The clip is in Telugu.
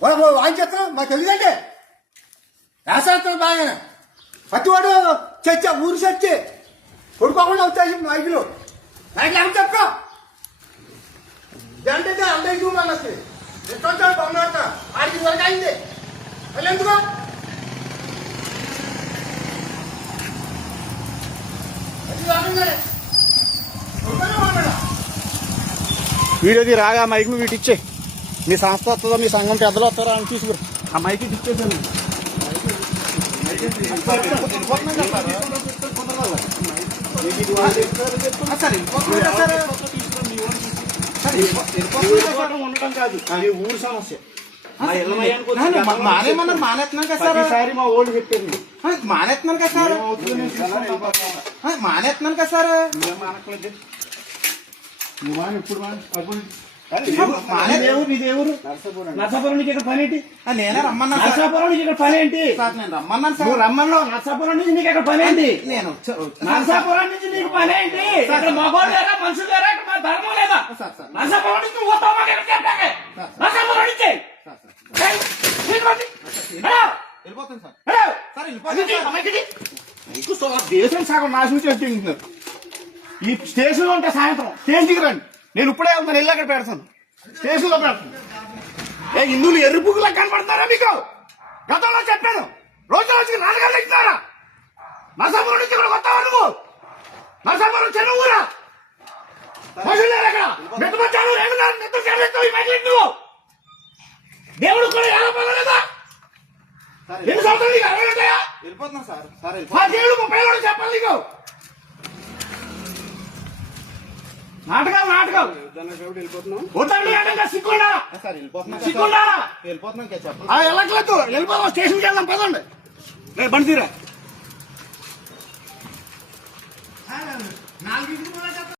వాయించేస్తున్నాం మాకు తెలియదండి వేసేస్తాం బాగానే పట్టివాడు చచ్చా ఊరు చచ్చి కొడుకోకుండా వచ్చేసి మైకులు మైకులు ఏమని చెప్పుకో అంటే అందరికి చూడాలి ఎట్లా వచ్చాడు బాగున్నాడు ఆడికి వరకు అయింది మళ్ళీ ఎందుకో వీడియోది రాగా మైక్ వీటి ఇచ్చే మీ సంస్థ వస్తుందో మీ సంఘం పెద్దలు వస్తారో అని తీసుకురు ఆ మైక్ ఇచ్చేసాను ఉండటం కాదు ఊరు సమస్య మానేమన్నారు మానేస్తున్నాను కదా సార్ మా ఓల్డ్ చెప్పారు మానేస్తున్నాను కదా సార్ మానేస్తున్నాను కదా సార్ ఇప్పుడు నర్సాపురం నుంచి ఇక్కడ పని ఏంటి నేనే రమ్మన్నా నర్సాపురం నుంచి ఇక్కడ పని ఏంటి నేను రమ్మన్నాను సార్ రమ్మన్నా నర్సాపురం నుంచి నీకు ఇక్కడ పని ఏంటి నేను నర్సాపురం నుంచి నీకు పని ఏంటి ఇక్కడ మగోడు లేదా మనుషులు లేదా ఇక్కడ ధర్మం లేదా నర్సాపురం నుంచి నువ్వు నర్సాపురం నుంచి వెళ్ళిపోతాను సార్ దేశం సగం నాశనం చేస్తున్నారు ఈ స్టేషన్ లో ఉంటా సాయంత్రం స్టేషన్కి రండి నేను ఇప్పుడే వెళ్తాను వెళ్ళి అక్కడ పెడతాను స్టేషన్ లో పెడతాను హిందువులు ఎర్రి బుక్కులా కనపడతారా మీకు గతంలో చెప్పాను రోజు రోజుకి నాటకాలు ఎక్కుతారా నర్సాపురం నుంచి ఇక్కడ కొత్తావా నువ్వు నర్సాపురం చెరువురా మనుషులు అక్కడ మెత్తమచ్చాను నువ్వు దేవుడు కూడా ఎలా పడలేదా ఎన్ని సంవత్సరాలు నీకు అరవై ఉంటాయా వెళ్ళిపోతున్నాను సార్ దేవుడు 30 ఏళ్ళు చెప్పాలి నీకు నాటకాలు వద్దండి సిగ్గుండా వెళ్ళట్లేదు వెళ్ళిపోదాం స్టేషన్కి వెళ్దాం పదండి బండి తీరా